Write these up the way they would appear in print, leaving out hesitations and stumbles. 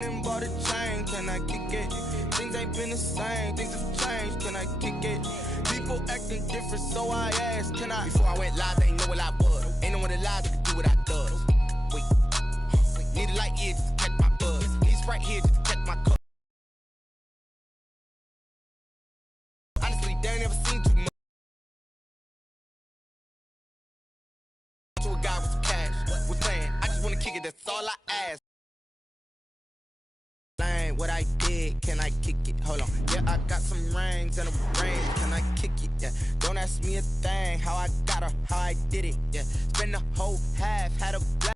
Bought a chain, can I kick it? Things ain't been the same, things have changed, can I kick it? People acting different, so I asked, can I? Before I went live, they ain't know what I was. Ain't no one alive that could do what I does. Wait, need a light here just to catch my buzz. Need Sprite here just to catch my cup. Honestly, they ain't never seen too much. To a guy with some cash, was playing, I just wanna kick it, that's all I ask. What I did, can I kick it? Hold on, yeah, I got some rings and a ring, can I kick it? Yeah, don't ask me a thing, how I got her, how I did it. Yeah, spend the whole half, had a black.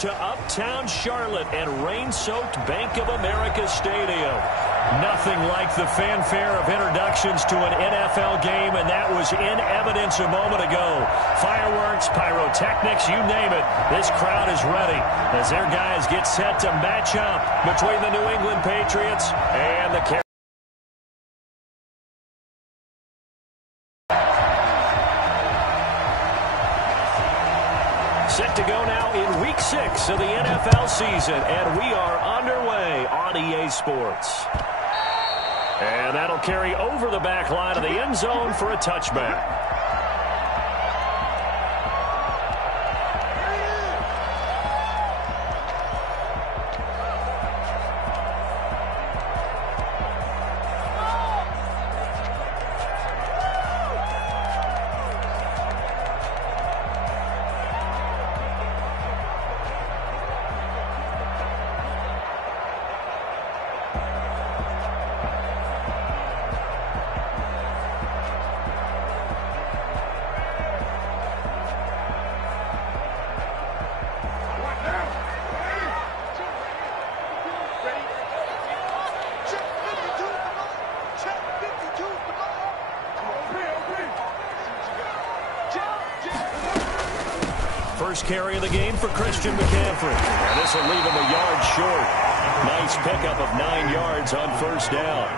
To uptown Charlotte and rain-soaked Bank of America Stadium. Nothing like the fanfare of introductions to an NFL game, and that was in evidence a moment ago. Fireworks, pyrotechnics, you name it. This crowd is ready as their guys get set to match up between the New England Patriots and the Carolina. Set to go now in Week 6 of the NFL season, and we are underway on EA Sports. And that'll carry over the back line of the end zone for a touchback. First carry of the game for Christian McCaffrey. And this will leave him a yard short. Nice pickup of 9 yards on first down.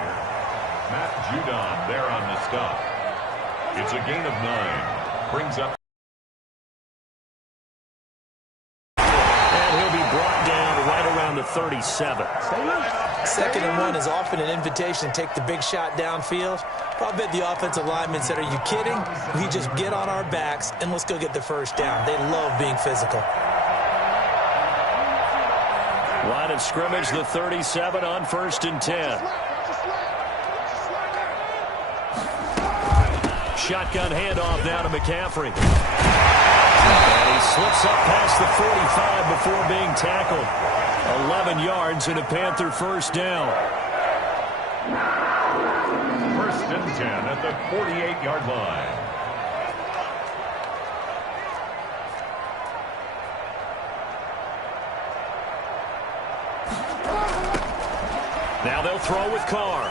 Matt Judon there on the stop. It's a gain of 9. Brings up. And he'll be brought down right around the 37. 2nd and 1 is often an invitation to take the big shot downfield. But I bet the offensive linemen said, are you kidding? We just get on our backs and let's go get the first down. They love being physical. Line of scrimmage, the 37 on 1st and 10. Shotgun handoff now to McCaffrey. And he slips up past the 45 before being tackled. 11 yards and a Panther first down. 1st and 10 at the 48-yard line. Now they'll throw with Carr.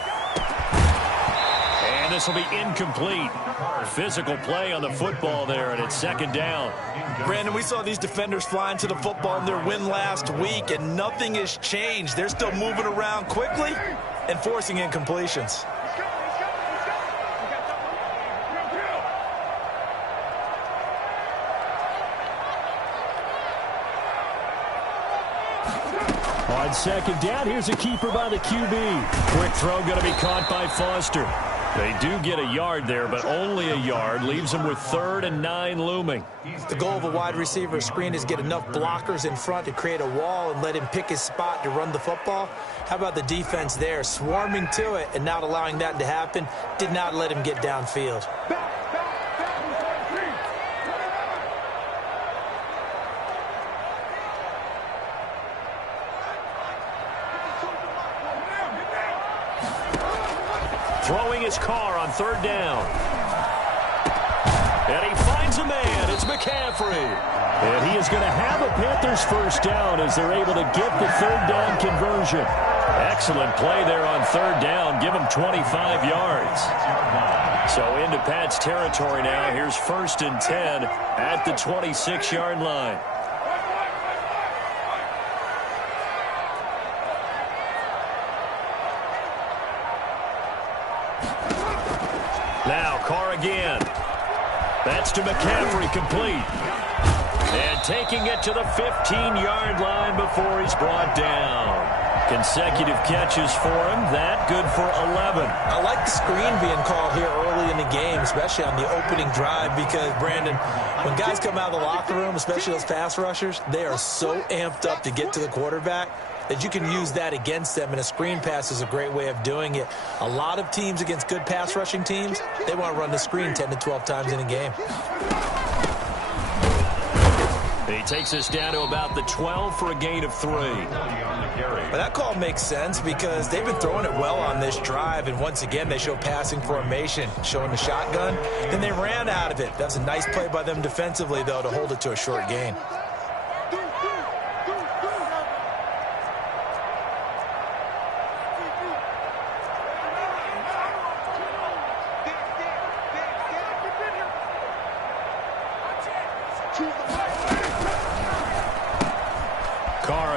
And this will be incomplete. Physical play on the football there, and it's 2nd down. Brandon, we saw these defenders flying to the football in their win last week, and nothing has changed. They're still moving around quickly and forcing incompletions. On 2nd down, here's a keeper by the QB. Quick throw going to be caught by Foster. They do get a yard there, but only a yard. Leaves them with 3rd and 9 looming. The goal of a wide receiver screen is get enough blockers in front to create a wall and let him pick his spot to run the football. How about the defense there, swarming to it and not allowing that to happen? Did not let him get downfield. Throwing his Carr on 3rd down. And he finds a man. It's McCaffrey. And he is going to have a Panthers first down as they're able to get the 3rd down conversion. Excellent play there on 3rd down. Give him 25 yards. So into Pat's territory now. Here's 1st and 10 at the 26-yard line. Now Carr again. That's to McCaffrey, complete. And taking it to the 15-yard line before he's brought down. Consecutive catches for him. That good for 11. I like the screen being called here early in the game, especially on the opening drive, because, Brandon, when guys come out of the locker room, especially those pass rushers, they are so amped up to get to the quarterback that you can use that against them, and a screen pass is a great way of doing it. A lot of teams against good pass rushing teams, they want to run the screen 10 to 12 times in a game. He takes us down to about the 12 for a gain of 3. But that call makes sense because they've been throwing it well on this drive, and once again they show passing formation, showing the shotgun. Then they ran out of it. That was a nice play by them defensively, though, to hold it to a short gain.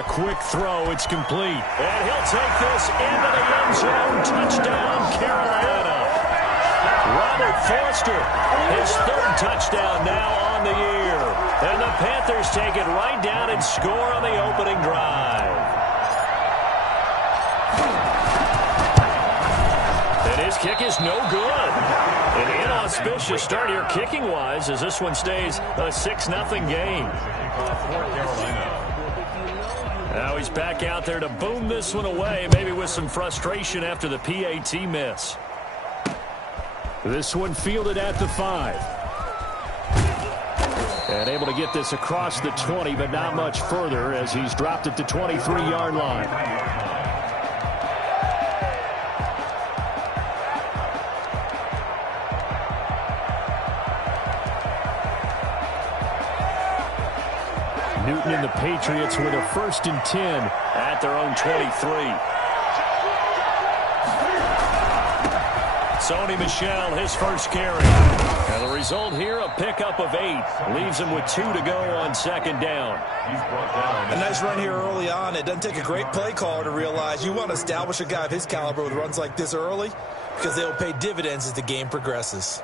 Quick throw, it's complete. And he'll take this into the end zone. Touchdown, Carolina. Robert Foster, his 3rd touchdown now on the year. And the Panthers take it right down and score on the opening drive. And his kick is no good. An inauspicious start here kicking-wise as this one stays a 6-0 game. Now he's back out there to boom this one away, maybe with some frustration after the PAT miss. This one fielded at the 5. And able to get this across the 20, but not much further as he's dropped it to 23-yard line. Newton and the Patriots with a 1st and 10 at their own 23. Sony Michel, his first carry. And the result here, a pickup of 8. Leaves him with 2 to go on 2nd down. A nice run here early on. It doesn't take a great play caller to realize you want to establish a guy of his caliber with runs like this early because they will pay dividends as the game progresses.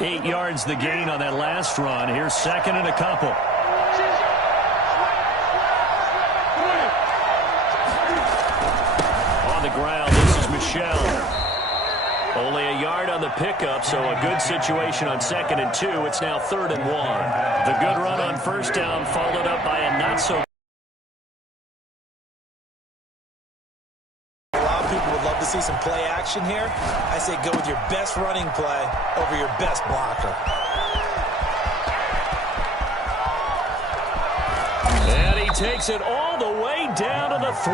8 yards the gain on that last run. Here's 2nd and a couple. On the ground, this is Michel. Only a yard on the pickup, so a good situation on 2nd and 2. It's now 3rd and 1. The good run on 1st down followed up by a not-so. To see some play action here, I say go with your best running play over your best blocker. And he takes it all the way down to the 3.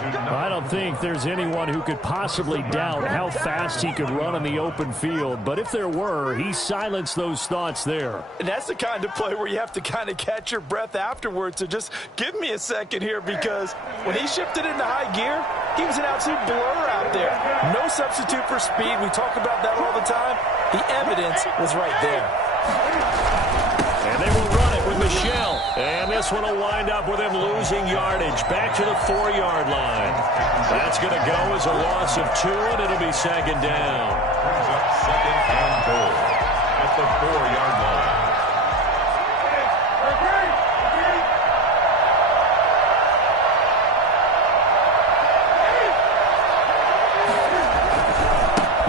I don't think there's anyone who could possibly doubt how fast he could run in the open field, but if there were, he silenced those thoughts there. And that's the kind of play where you have to kind of catch your breath afterwards. So just give me a second here, because when he shifted into high gear, he was an absolute blur out there. No substitute for speed. We talk about that all the time. The evidence was right there. And they will run it with Michel. And this one will wind up with him losing yardage back to the 4-yard line. That's going to go as a loss of 2, and it'll be 2nd down. 2nd and goal at the 4-yard line.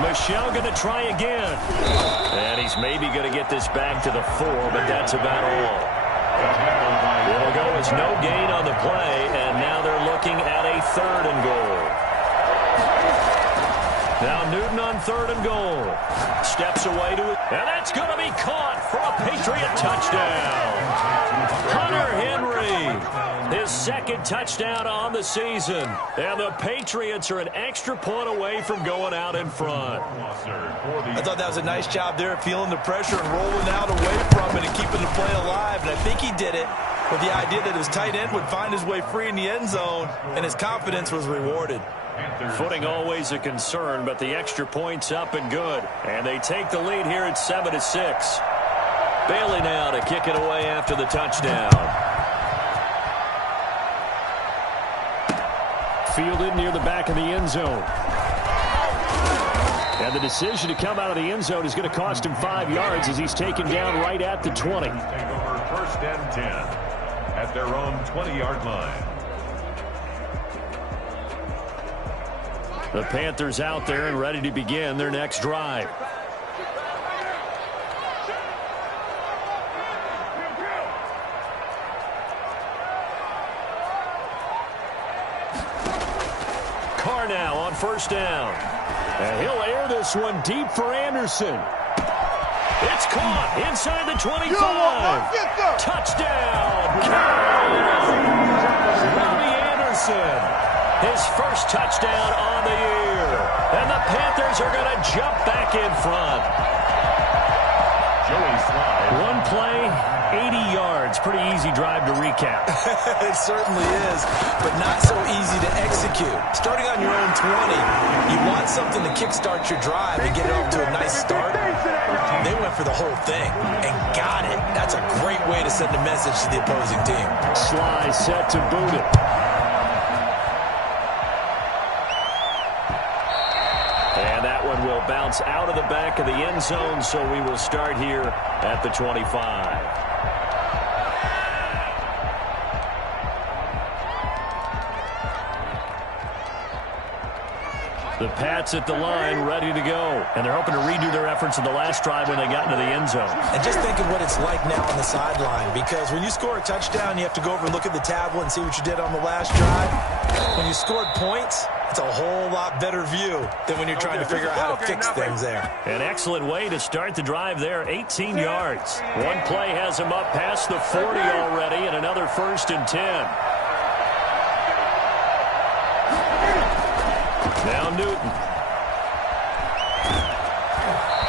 Michel going to try again. And he's maybe going to get this back to the 4, but that's about all. It'll go as no gain on the play, and now they're looking at a 3rd and goal. Now Newton on 3rd and goal. Steps away to it, and that's going to be caught for a Patriot touchdown. Hunter Henry, his 2nd touchdown on the season. And the Patriots are an extra point away from going out in front. I thought that was a nice job there, feeling the pressure and rolling out away from it and keeping the play alive. And I think he did it with the idea that his tight end would find his way free in the end zone, and his confidence was rewarded. Footing always a concern, but the extra point's up and good. And they take the lead here at 7-6. Bailey now to kick it away after the touchdown. Fielded near the back of the end zone. And the decision to come out of the end zone is going to cost him 5 yards as he's taken down right at the 20. Take over 1st and 10 at their own 20-yard line. The Panthers out there and ready to begin their next drive. Carr now on 1st down. And he'll air this one deep for Anderson. It's caught inside the 25. Touchdown, Robbie Anderson. His first touchdown on the year. And the Panthers are going to jump back in front. Joey Slide. One play, 80 yards. Pretty easy drive to recap. It certainly is, but not so easy to execute. Starting on your own 20, you want something to kickstart your drive and get it off to a nice start. They went for the whole thing and got it. That's a great way to send a message to the opposing team. Sly set to boot it. And that one will bounce out of the back of the end zone, so we will start here at the 25. The Pats at the line, ready to go. And they're hoping to redo their efforts in the last drive when they got into the end zone. And just think of what it's like now on the sideline, because when you score a touchdown, you have to go over and look at the tablet and see what you did on the last drive. When you scored points, it's a whole lot better view than when you're trying to figure out how to fix things there. An excellent way to start the drive there, 18 yards. One play has him up past the 40 already, and another 1st and 10. Now Newton.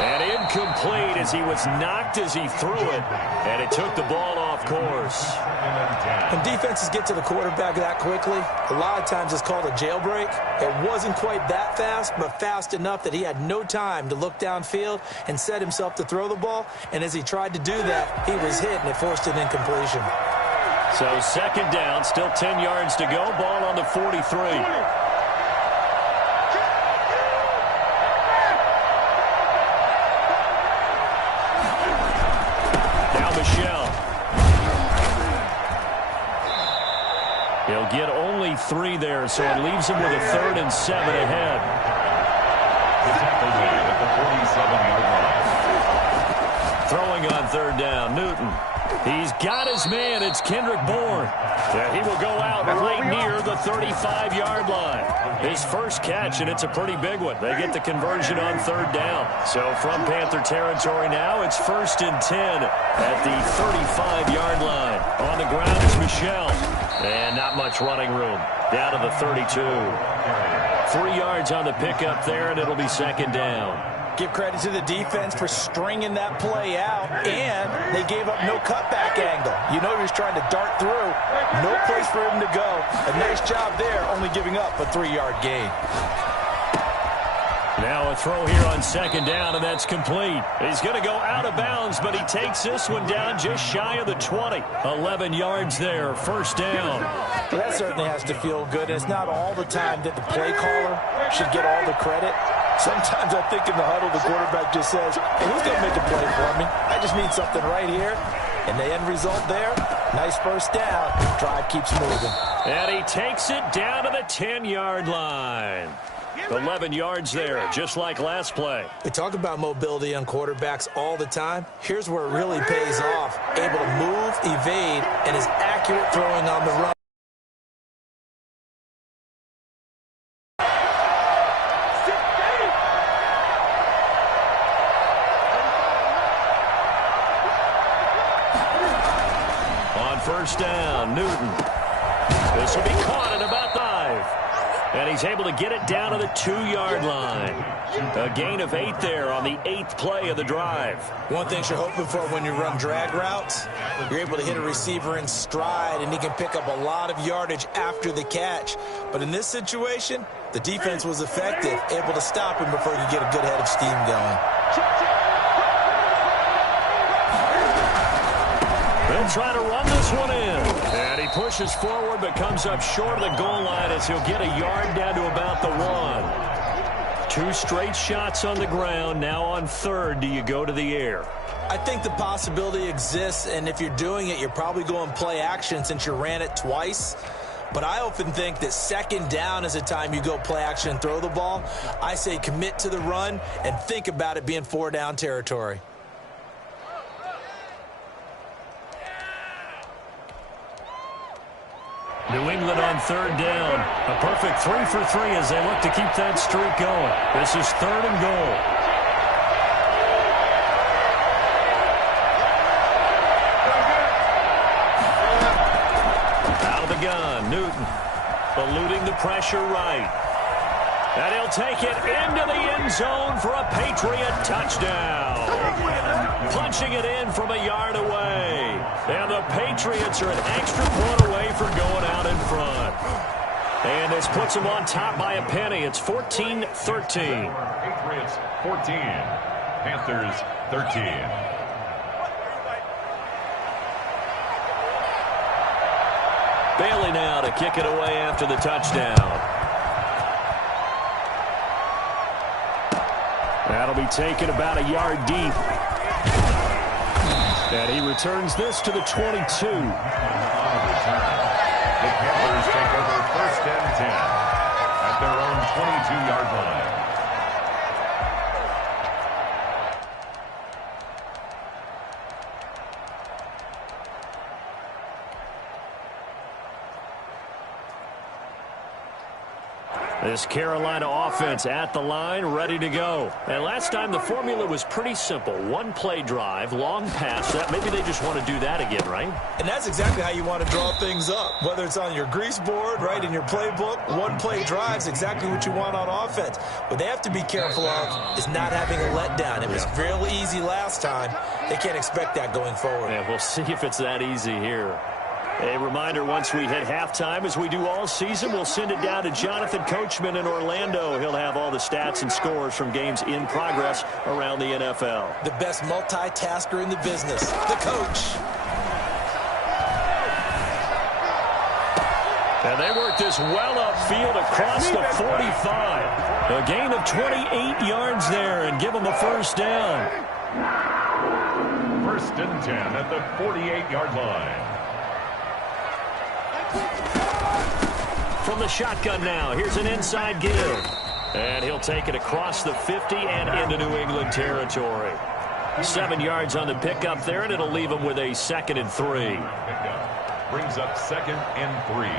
And incomplete as he was knocked as he threw it. And it took the ball off course. When defenses get to the quarterback that quickly, a lot of times it's called a jailbreak. It wasn't quite that fast, but fast enough that he had no time to look downfield and set himself to throw the ball. And as he tried to do that, he was hit, and it forced an incompletion. So 2nd down, still 10 yards to go. Ball on the 43. He'll get only 3 there, so it leaves him with a 3rd and 7 ahead. The tackle made at the 47-yard line. Throwing on 3rd down, Newton. He's got his man. It's Kendrick Bourne. Yeah, he will go out right near the 35-yard line. His first catch, and it's a pretty big one. They get the conversion on 3rd down. So from Panther territory now, it's 1st and 10 at the 35-yard line. On the ground is Michel. And not much running room. Down to the 32. 3 yards on the pickup there, and it'll be 2nd down. Give credit to the defense for stringing that play out, and they gave up no cutback angle. You know he was trying to dart through. No place for him to go. A nice job there, only giving up a 3-yard gain. Now a throw here on 2nd down, and that's complete. He's going to go out of bounds, but he takes this one down just shy of the 20. 11 yards there, 1st down. Well, that certainly has to feel good. And it's not all the time that the play caller should get all the credit. Sometimes I think in the huddle, the quarterback just says, hey, who's going to make a play for me? I just need something right here. And the end result there, nice 1st down. Drive keeps moving. And he takes it down to the 10-yard line. 11 yards there, just like last play. We talk about mobility on quarterbacks all the time. Here's where it really pays off. Able to move, evade, and is accurate throwing on the run. On 1st down, Newton. This will be caught at about 5. And he's able to get it down to the 2-yard line. A gain of 8 there on the 8th play of the drive. One thing you're hoping for when you run drag routes, you're able to hit a receiver in stride, and he can pick up a lot of yardage after the catch. But in this situation, the defense was effective, able to stop him before he could get a good head of steam going. They'll try to run this one in. And he pushes forward but comes up short of the goal line as he'll get a yard down to about the 1. 2 straight shots on the ground. Now on third, do you go to the air? I think the possibility exists, and if you're doing it, you're probably going play action since you ran it twice. But I often think that second down is a time you go play action and throw the ball. I say commit to the run and think about it being 4-down territory. New England on third down. A perfect 3 for 3 as they look to keep that streak going. This is 3rd and goal. Out of the gun, Newton eluding the pressure right. And he'll take it into the end zone for a Patriot touchdown. Punching it in from a yard away. And the Patriots are an extra point away from going out in front. And this puts them on top by a penny. It's 14-13. Patriots 14. Panthers 13. Bailey now to kick it away after the touchdown. That'll be taken about a yard deep. And he returns this to the 22. The Panthers take over 1st and 10 at their own 22-yard line. This Carolina offense at the line, ready to go. And last time the formula was pretty simple. 1 play drive, long pass. Maybe they just want to do that again, right? And that's exactly how you want to draw things up. Whether it's on your grease board, right, in your playbook, 1 play drive is exactly what you want on offense. What they have to be careful of is not having a letdown. It was real easy last time. They can't expect that going forward. Yeah, we'll see if it's that easy here. A reminder, once we hit halftime, as we do all season, we'll send it down to Jonathan Coachman in Orlando. He'll have all the stats and scores from games in progress around the NFL. The best multitasker in the business, the coach. And they work this well upfield across the 45. A gain of 28 yards there and give them a 1st down. 1st and 10 at the 48-yard line. From the shotgun now, here's an inside give. And he'll take it across the 50 and into New England territory. 7 yards on the pickup there, and it'll leave him with a 2nd and 3. Brings up 2nd and 3.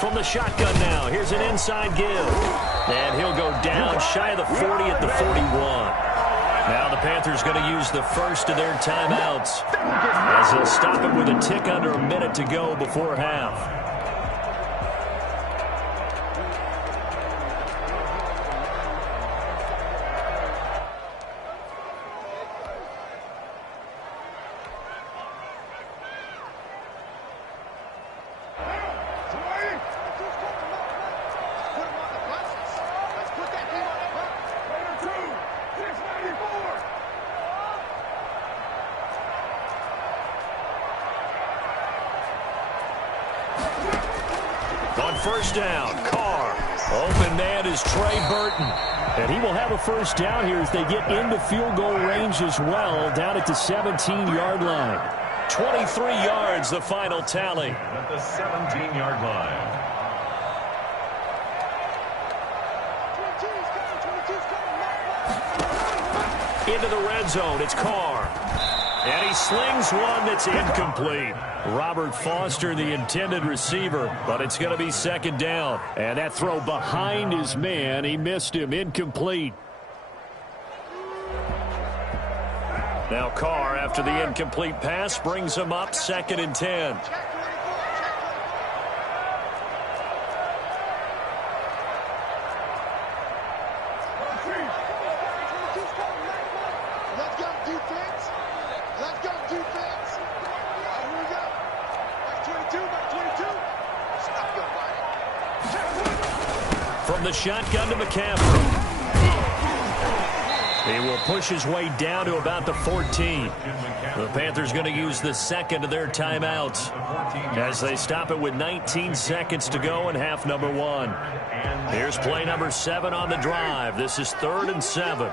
From the shotgun now, here's an inside give. And he'll go down shy of the 40 at the 41. Now the Panthers going to use the first of their timeouts as they'll stop it with a tick under a minute to go before half. On 1st down, Carr. Open man is Trey Burton. And he will have a 1st down here as they get into field goal range as well, down at the 17-yard line. 23 yards, the final tally. At the 17-yard line. Into the red zone, it's Carr. And he slings one that's incomplete. Robert Foster, the intended receiver, but it's going to be 2nd down. And that throw behind his man, he missed him, incomplete. Now Carr, after the incomplete pass, brings him up 2nd and 10. From the shotgun to McCaffrey. He will push his way down to about the 14. The Panthers going to use the second of their timeouts as they stop it with 19 seconds to go in half number 1. Here's play number 7 on the drive. This is 3rd and 7.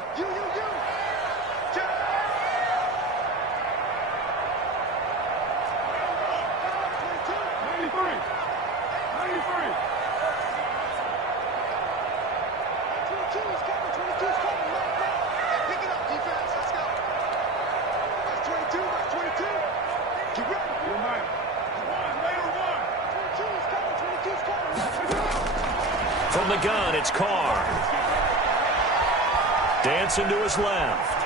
From the gun, it's Carr. Dancing to his left.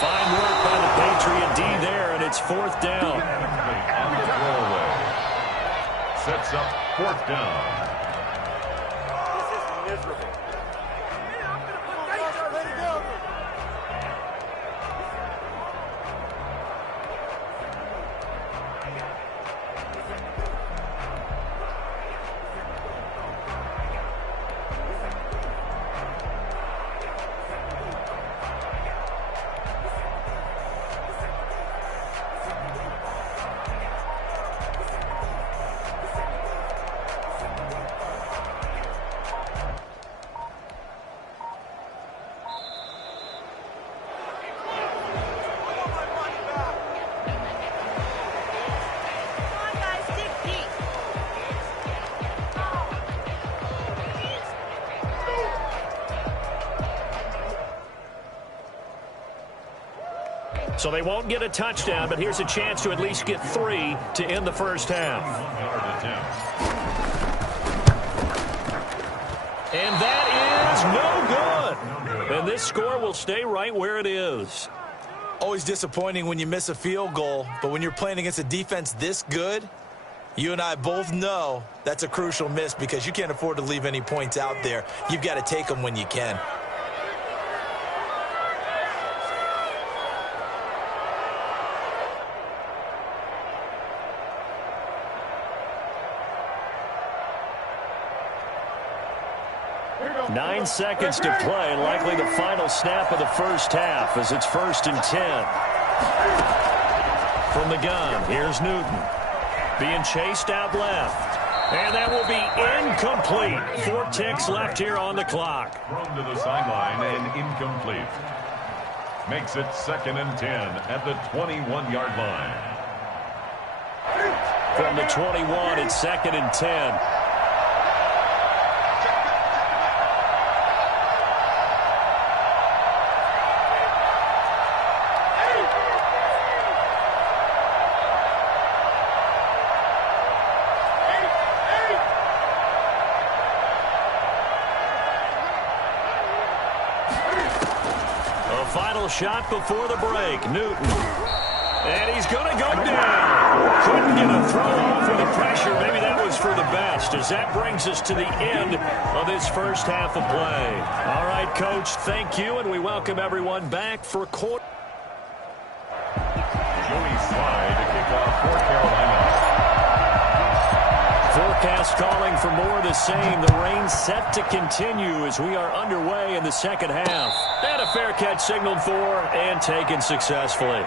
Fine work by the Patriot D there, and it's 4th down. On the throwaway. Sets up 4th down. This is miserable. So they won't get a touchdown, but here's a chance to at least get 3 to end the first half. And that is no good. And this score will stay right where it is. Always disappointing when you miss a field goal, but when you're playing against a defense this good, you and I both know that's a crucial miss because you can't afford to leave any points out there. You've got to take them when you can. Nine seconds to play, and likely the final snap of the first half as it's 1st and 10. From the gun, here's Newton. Being chased out left. And that will be incomplete. 4 ticks left here on the clock. Thrown to the sideline and incomplete. Makes it 2nd and 10 at the 21-yard line. From the 21, it's 2nd and 10. Final shot before the break. Newton. And he's going to go down. Couldn't get a throw off with the pressure. Maybe that was for the best, as that brings us to the end of this first half of play. All right, Coach, thank you, and we welcome everyone back for quarter. Joey Slye to kick off for Carolina. Forecast calling for more of the same. The rain set to continue as we are underway in the second half. And a fair catch signaled for and taken successfully.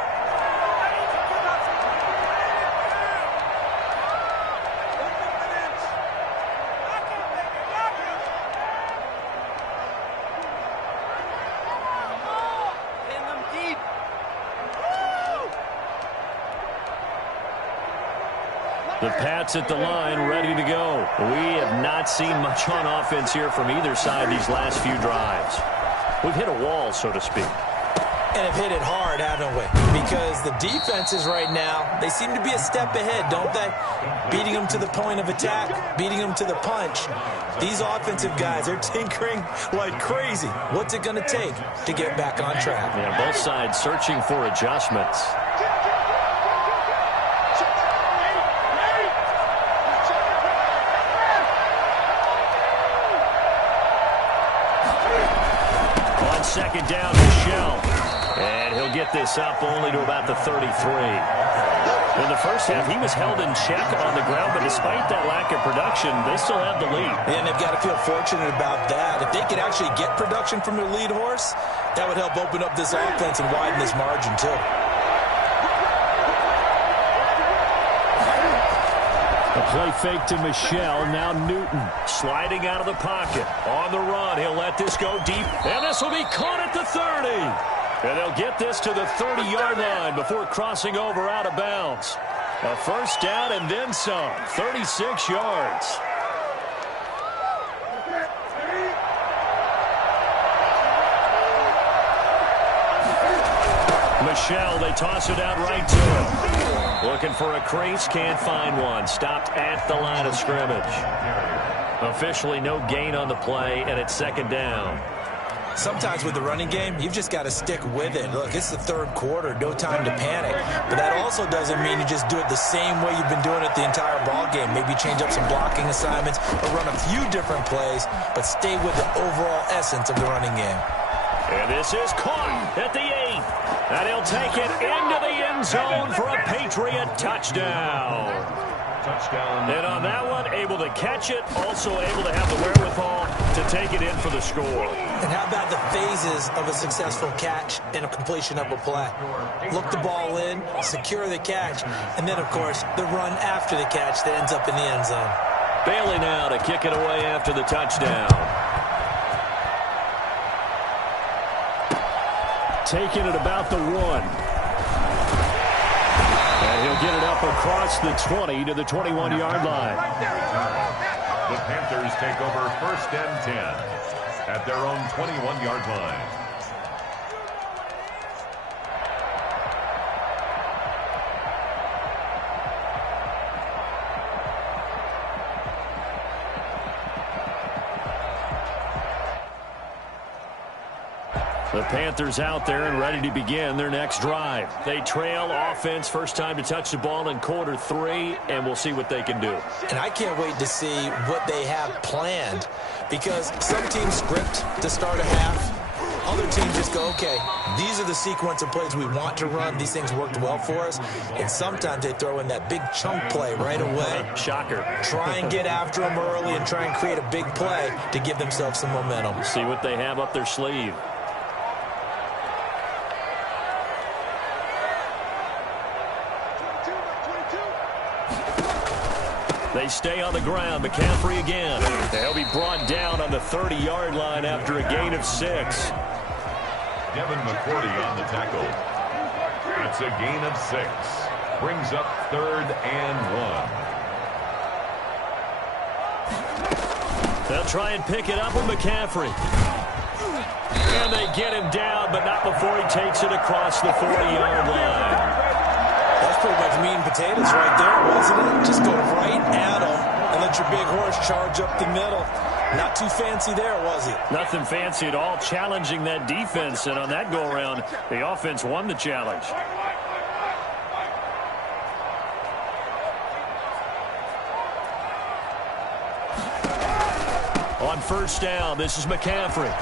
The Pats at the line, ready to go. We have not seen much on offense here from either side these last few drives. We've hit a wall, so to speak. And have hit it hard, haven't we? Because the defenses right now, they seem to be a step ahead, don't they? Beating them to the point of attack, beating them to the punch. These offensive guys are tinkering like crazy. What's it going to take to get back on track? Yeah, both sides searching for adjustments. Second down, Michelle. And he'll get this up only to about the 33. In the first half, he was held in check on the ground, but despite that lack of production, they still have the lead. And they've got to feel fortunate about that. If they could actually get production from their lead horse, that would help open up this offense and widen this margin, too. A play fake to Michelle. Now Newton sliding out of the pocket. On the run, he'll let this go deep, and this will be caught at the 30. And they'll get this to the 30-yard line before crossing over out of bounds. A first down and then some. 36 yards. Michelle, they toss it out right to him. Looking for a crease, can't find one. Stopped at the line of scrimmage. Officially no gain on the play, and it's second down. Sometimes with the running game, you've just got to stick with it. Look, it's the third quarter, no time to panic. But that also doesn't mean you just do it the same way you've been doing it the entire ball game. Maybe change up some blocking assignments or run a few different plays, but stay with the overall essence of the running game. And this is caught at the 8. And he'll take it into the end zone for a Patriot touchdown. And on that one, able to catch it, also able to have the wherewithal to take it in for the score. And how about the phases of a successful catch and a completion of a play? Look the ball in, secure the catch, and then, of course, the run after the catch that ends up in the end zone. Bailey now to kick it away after the touchdown. Taking it about the 1. And he'll get it up across the 20 to the 21-yard line. The Panthers take over first and 10 at their own 21-yard line. The Panthers out there and ready to begin their next drive. They trail offense, first time to touch the ball in quarter 3, and we'll see what they can do. And I can't wait to see what they have planned, because some teams script to start a half. Other teams just go, okay, these are the sequence of plays we want to run. These things worked well for us. And sometimes they throw in that big chunk play right away. Shocker. Try and get after them early and try and create a big play to give themselves some momentum. See what they have up their sleeve. They stay on the ground. McCaffrey again. They'll be brought down on the 30-yard line after a gain of 6. Devin McCourty on the tackle. It's a gain of 6. Brings up 3rd and 1. They'll try and pick it up with McCaffrey. And they get him down, but not before he takes it across the 40-yard line. That's pretty much meat and potatoes right there, wasn't it? Just go right at them and let your big horse charge up the middle. Not too fancy there, was it? Nothing fancy at all, challenging that defense. And on that go-around, the offense won the challenge. On first down, this is McCaffrey.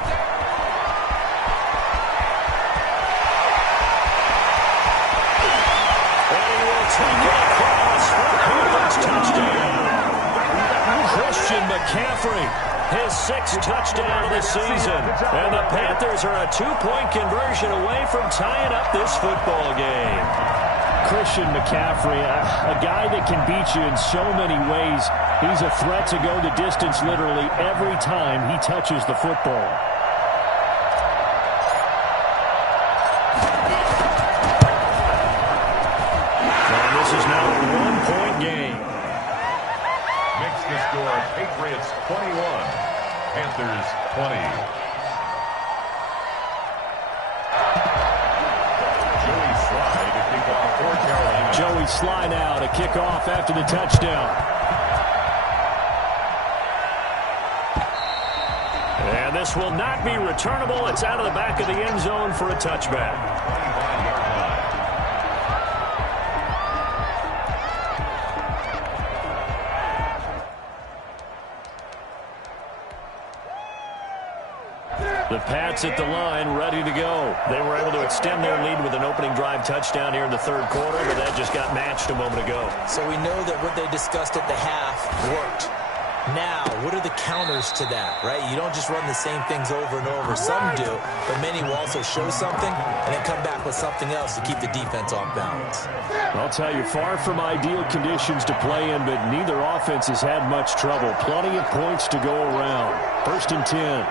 Christian McCaffrey, his 6th touchdown of the season. And the Panthers are a 2-point conversion away from tying up this football game. Christian McCaffrey, a guy that can beat you in so many ways. He's a threat to go the distance literally every time he touches the football. And this is now a 1-point game. Makes the score Patriots 21, Panthers 20. Joey Slye to kick off for Carolina. Joey Slye now to kick off after the touchdown. And this will not be returnable. It's out of the back of the end zone for a touchback. 25-yard line. The Pats at the line, ready to go. They were able to extend their lead with an opening drive touchdown here in the third quarter, but that just got matched a moment ago. So we know that what they discussed at the half worked. Now, what are the counters to that, right? You don't just run the same things over and over. Some do, but many will also show something and then come back with something else to keep the defense off balance. I'll tell you, far from ideal conditions to play in, but neither offense has had much trouble. Plenty of points to go around. 1st and 10.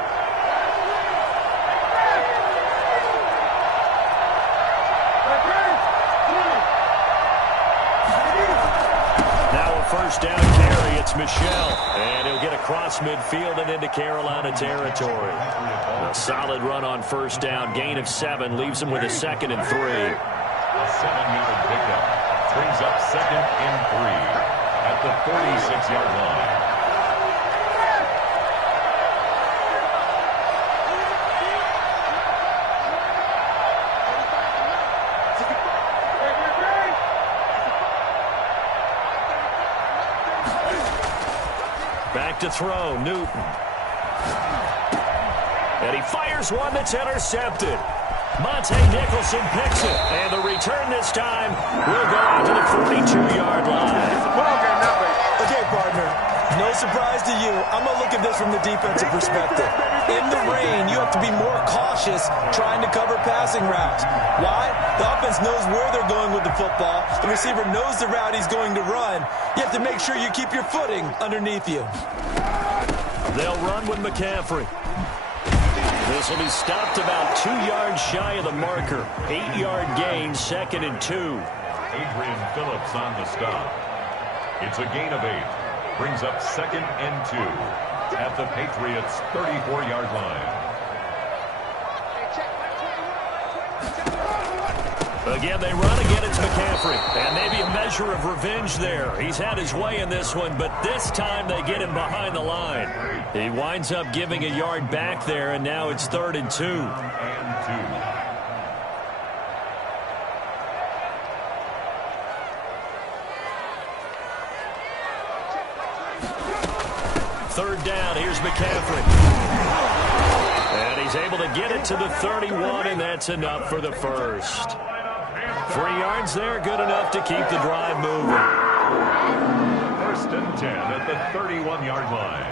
First down carry, it's Michel, and he'll get across midfield and into Carolina territory. A solid run on first down, gain of 7, leaves him with a 2nd and 3. A 7-yard pickup brings up 2nd and 3 at the 46-yard line. Back to throw, Newton. And he fires one that's intercepted. Monte Nicholson picks it. And the return this time will go out to the 42-yard line. Okay, partner. No surprise to you. I'm going to look at this from the defensive perspective. In the rain, you have to be more cautious trying to cover passing routes. Why? The offense knows where they're going with the football. The receiver knows the route he's going to run. You have to make sure you keep your footing underneath you. They'll run with McCaffrey. This will be stopped about 2 yards shy of the marker. 8-yard gain, 2nd and 2. Adrian Phillips on the stop. It's a gain of 8. Brings up 2nd and 2 at the Patriots' 34-yard line. Again, they run again. It's McCaffrey. And maybe a measure of revenge there. He's had his way in this one, but this time they get him behind the line. He winds up giving a yard back there, and now it's 3rd and 2. And 2. Third down, here's McCaffrey. And he's able to get it to the 31, and that's enough for the first. 3 yards there, good enough to keep the drive moving. 1st and 10 at the 31-yard line.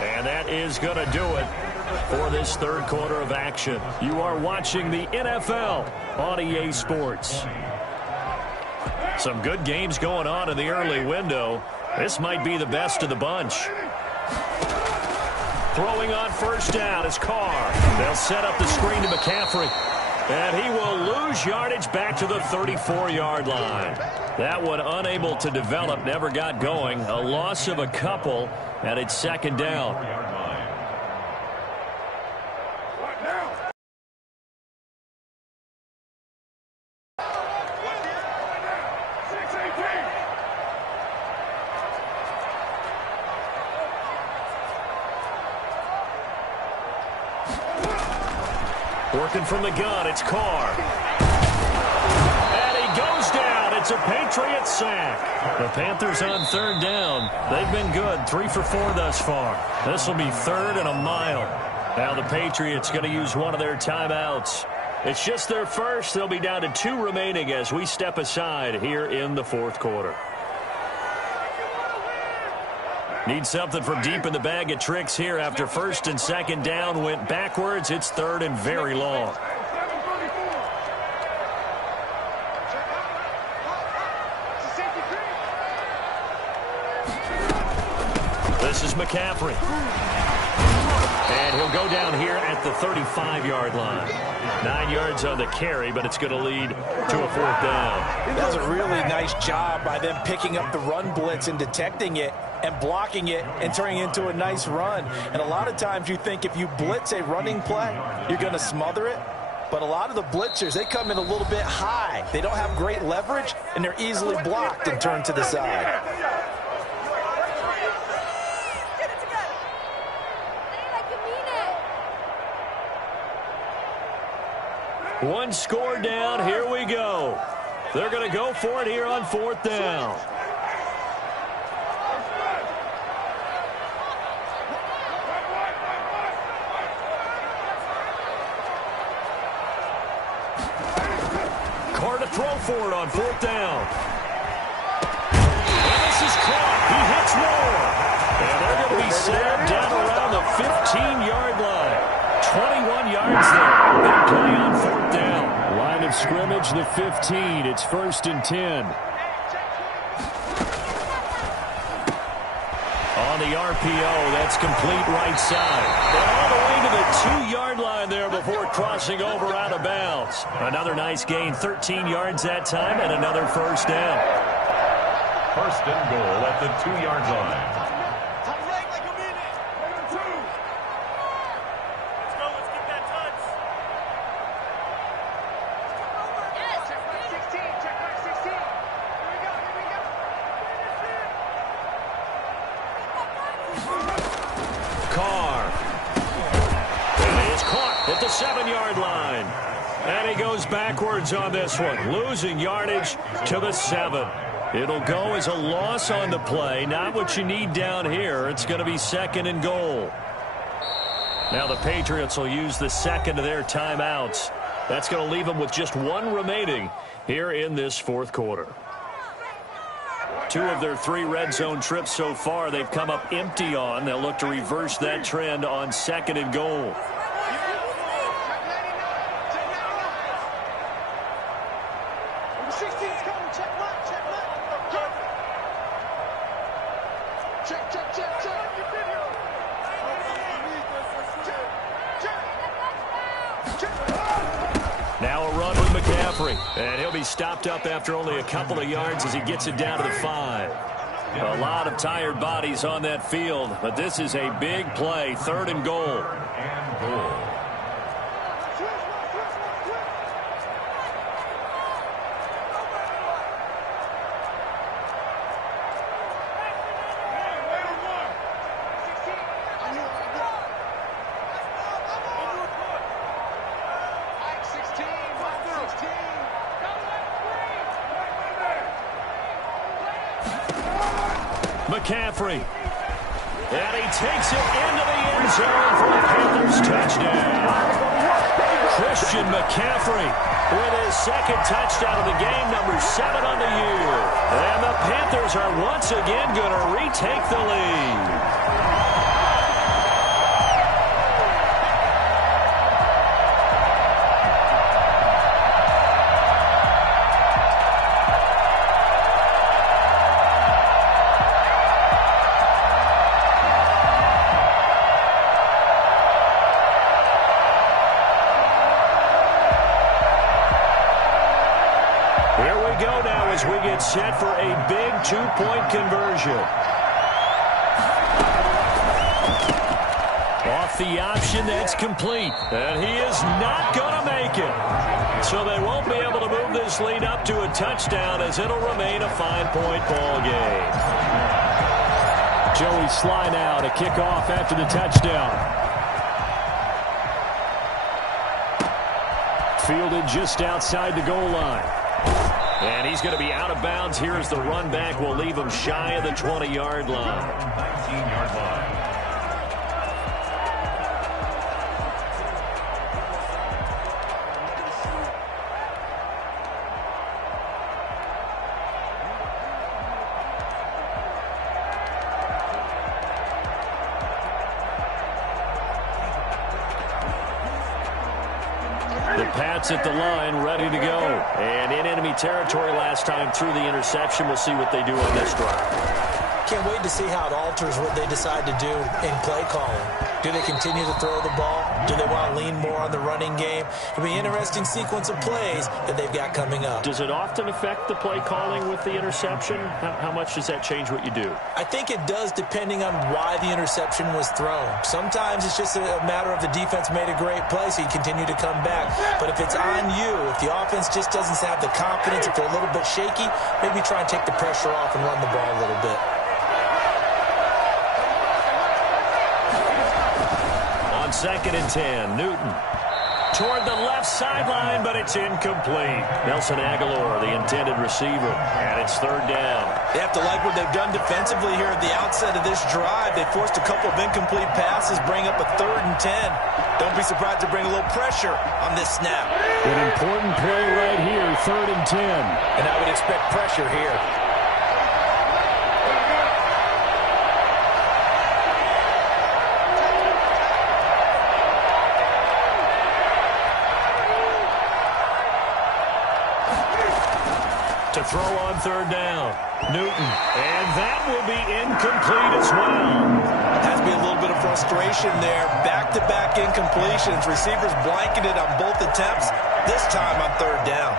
And that is going to do it for this third quarter of action. You are watching the NFL on EA Sports. Some good games going on in the early window. This might be the best of the bunch. Throwing on first down is Carr. They'll set up the screen to McCaffrey. And he will lose yardage back to the 34-yard line. That one unable to develop, never got going. A loss of a couple, and it's 2nd down. Working from the gun, it's Carr. And he goes down. It's a Patriot sack. The Panthers on 3rd down. They've been good, 3 for 4 thus far. This will be 3rd and a mile. Now the Patriots going to use one of their timeouts. It's just their first. They'll be down to 2 remaining as we step aside here in the 4th quarter. Need something from deep in the bag of tricks here after 1st and 2nd down went backwards. It's 3rd and very long. This is McCaffrey. And he'll go down here at the 35-yard line. 9 yards on the carry, but it's going to lead to a 4th down. That was a really nice job by them picking up the run blitz and detecting it and blocking it and turning it into a nice run. And a lot of times you think if you blitz a running play, you're going to smother it. But a lot of the blitzers, they come in a little bit high. They don't have great leverage, and they're easily blocked and turned to the side. One score down. Here we go. They're going to go for it here on 4th down. throw for it on 4th down. And this is caught. He hits more. And they're going to be set down around the 15-yard line. 21 yards there. Big play on 4th down. Line of scrimmage, the 15. It's 1st and 10. On the RPO, that's complete right side. And all the way to the 2-yard line there before crossing over out of bounds. Another nice gain, 13 yards that time, and another 1st down. 1st and goal at the 2-yard line. At the 7-yard line. And he goes backwards on this one, losing yardage to the 7. It'll go as a loss on the play. Not what you need down here. It's going to be 2nd and goal. Now the Patriots will use the 2nd of their timeouts. That's going to leave them with just 1 remaining here in this 4th quarter. 2 of their 3 red zone trips so far they've come up empty on. They'll look to reverse that trend on 2nd and goal. Now a run with McCaffrey, and he'll be stopped up after only a couple of yards as he gets it down to the 5. A lot of tired bodies on that field, but this is a big play, 3rd and goal. McCaffrey. And he takes it into the end zone for a Panthers touchdown. Christian McCaffrey with his 2nd touchdown of the game, number 7 on the year. And the Panthers are once again going to retake the lead. As we get set for a big 2-point conversion. Off the option, that's complete. And he is not going to make it. So they won't be able to move this lead up to a touchdown as it'll remain a 5-point ball game. Joey Sly now to kick off after the touchdown. Fielded just outside the goal line. And he's going to be out of bounds here as the run back will leave him shy of the 20-yard line. 19-yard line. The Pats at the line, ready to go. And in enemy territory last time through the interception. We'll see what they do on this drive. Can't wait to see how it alters what they decide to do in play calling. Do they continue to throw the ball? Do they want to lean more on the running game? It'll be an interesting sequence of plays that they've got coming up. Does it often affect the play calling with the interception? How much does that change what you do? I think it does depending on why the interception was thrown. Sometimes it's just a matter of the defense made a great play, so you continue to come back. But if it's on you, if the offense just doesn't have the confidence, if they're a little bit shaky, maybe try and take the pressure off and run the ball a little bit. On 2nd and 10, Newton. toward the left sideline, but it's incomplete. Nelson Aguilar, the intended receiver, and it's third down. They have to like what they've done defensively here at the outset of this drive. They forced a couple of incomplete passes, bring up a 3rd and 10. Don't be surprised to bring a little pressure on this snap. An important play right here, 3rd and 10. And I would expect pressure here. To throw on 3rd down. Newton. And that will be incomplete as well. Has to be a little bit of frustration there. Back-to-back incompletions. Receivers blanketed on both attempts. This time on 3rd down.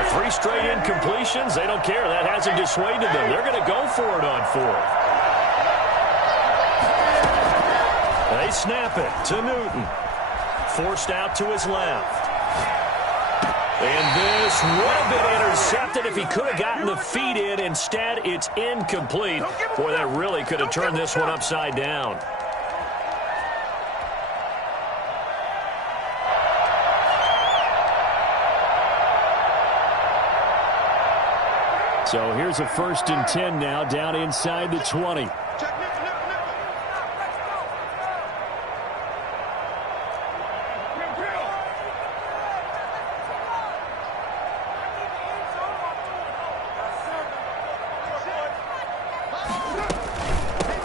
The 3 straight incompletions, they don't care. That hasn't dissuaded them. They're going to go for it on 4th. They snap it to Newton. Forced out to his left. And this would have been intercepted if he could have gotten the feet in. Instead, it's incomplete. Boy, that really could have turned this one upside down. So here's a 1st and 10 now, down inside the 20.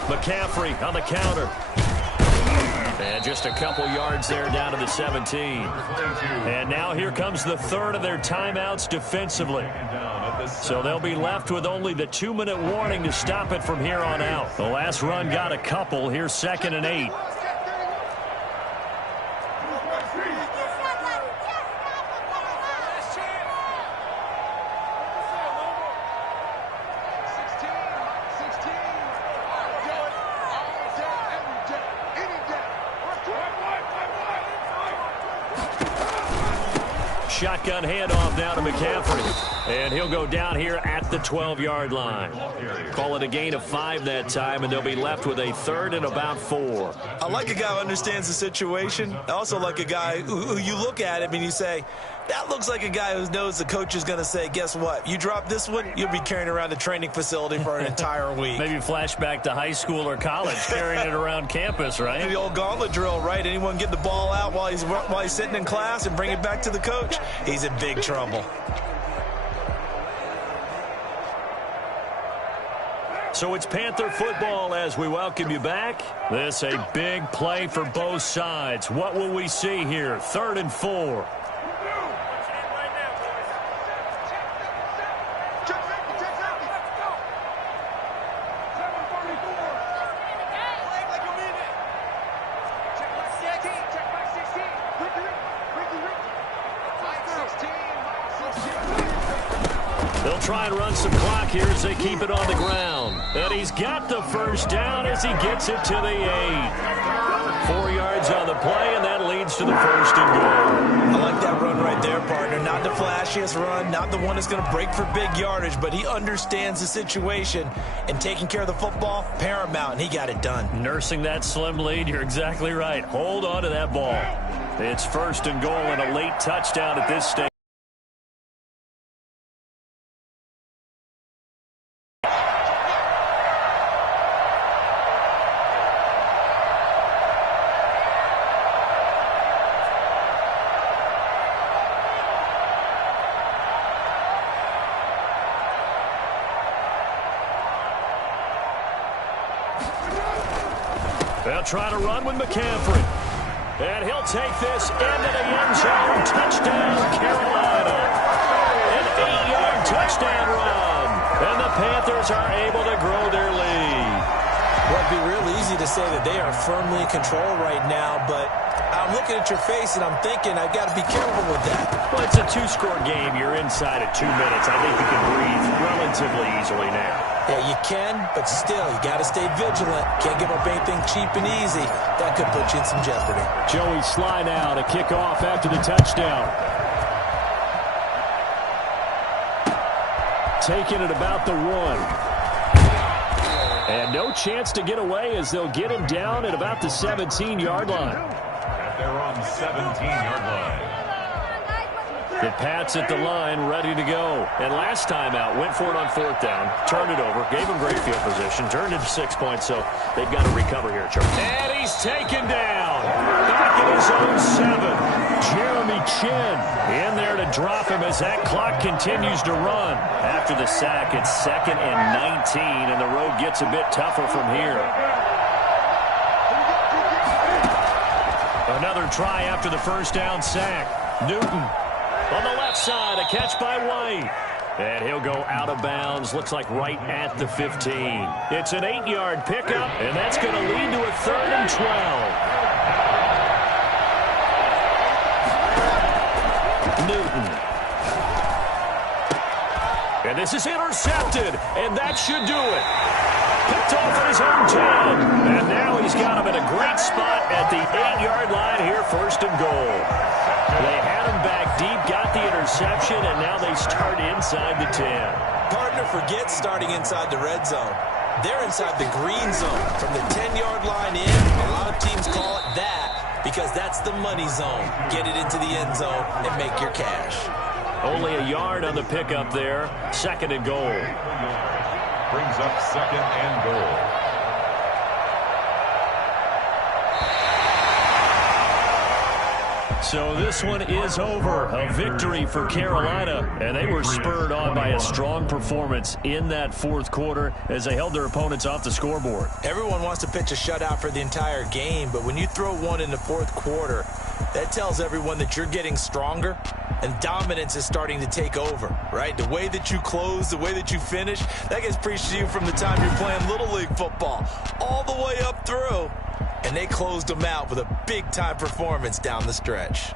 McCaffrey on the counter. And just a couple yards there down to the 17. And now here comes the 3rd of their timeouts defensively. So they'll be left with only the 2-minute warning to stop it from here on out. The last run got a couple. Here's 2nd and 8. Shotgun handoff now to McCaffrey. And he'll go down here at the 12-yard line. Call it a gain of 5 that time, and they'll be left with a 3rd and about 4. I like a guy who understands the situation. I also like a guy who you look at him and you say, that looks like a guy who knows the coach is going to say, guess what? You drop this one, you'll be carrying around a training facility for an entire week. Maybe flashback to high school or college, carrying it around campus, right? The old gauntlet drill, right? Anyone get the ball out while he's sitting in class and bring it back to the coach? He's in big trouble. So it's Panther football as we welcome you back. This a big play for both sides. What will we see here? 3rd and 4. They'll try and run some clock here as they keep it on the ground. And he's got the 1st down as he gets it to the 8. 4 yards on the play, and that leads to the 1st and goal. I like that run right there, partner. Not the flashiest run, not the one that's going to break for big yardage, but he understands the situation, and taking care of the football, paramount, and he got it done. Nursing that slim lead, you're exactly right. Hold on to that ball. It's 1st and goal and a late touchdown at this stage. They'll try to run with McCaffrey. And he'll take this into the end zone. Touchdown, Carolina. An 8-yard touchdown run. And the Panthers are able to grow their lead. Well, it'd be real easy to say that they are firmly in control right now, but I'm looking at your face and I'm thinking I've got to be careful with that. Well, it's a 2-score game. You're inside at 2 minutes. I think you can breathe relatively easily now. Yeah, you can, but still, you got to stay vigilant. Can't give up anything cheap and easy. That could put you in some jeopardy. Joey Sly now to kick off after the touchdown. Taking it about the 1. And no chance to get away as they'll get him down at about the 17-yard line. At their own 17-yard line. The Pats at the line, ready to go. And last time out, went for it on 4th down, turned it over, gave him great field position, turned it to 6 points, so they've got to recover here, Charlie. And he's taken down. Back at his own 7. Jeremy Chin in there to drop him as that clock continues to run. After the sack, it's 2nd and 19, and the road gets a bit tougher from here. Another try after the first down sack. Newton on the left side, a catch by White. And he'll go out of bounds, looks like right at the 15. It's an 8-yard pickup, and that's going to lead to a 3rd and 12. Newton. And this is intercepted, and that should do it. Picked off at his own 10. And now he's got him in a great spot at the 8-yard line here, 1st and goal. They had him back deep, got the interception, and now they start inside the 10. Partner, forget starting inside the red zone. They're inside the green zone. From the 10-yard line in, a lot of teams call it that because that's the money zone. Get it into the end zone and make your cash. Only a yard on the pickup there. 2nd and goal. Brings up 2nd and goal. So this one is over. A victory for Carolina, and they were spurred on by a strong performance in that 4th quarter as they held their opponents off the scoreboard. Everyone wants to pitch a shutout for the entire game, but when you throw one in the 4th quarter, that tells everyone that you're getting stronger and dominance is starting to take over, right? The way that you close, the way that you finish, that gets preached to you from the time you're playing Little League football all the way up through. And they closed them out with a big-time performance down the stretch.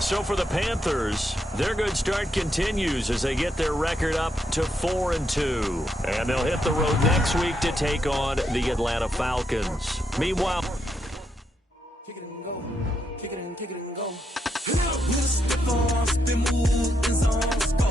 So for the Panthers, their good start continues as they get their record up to 4-2. And they'll hit the road next week to take on the Atlanta Falcons. Meanwhile, Kick it and go. Kick it and kick it and go. With a stiff arm, spin move, and zones, go.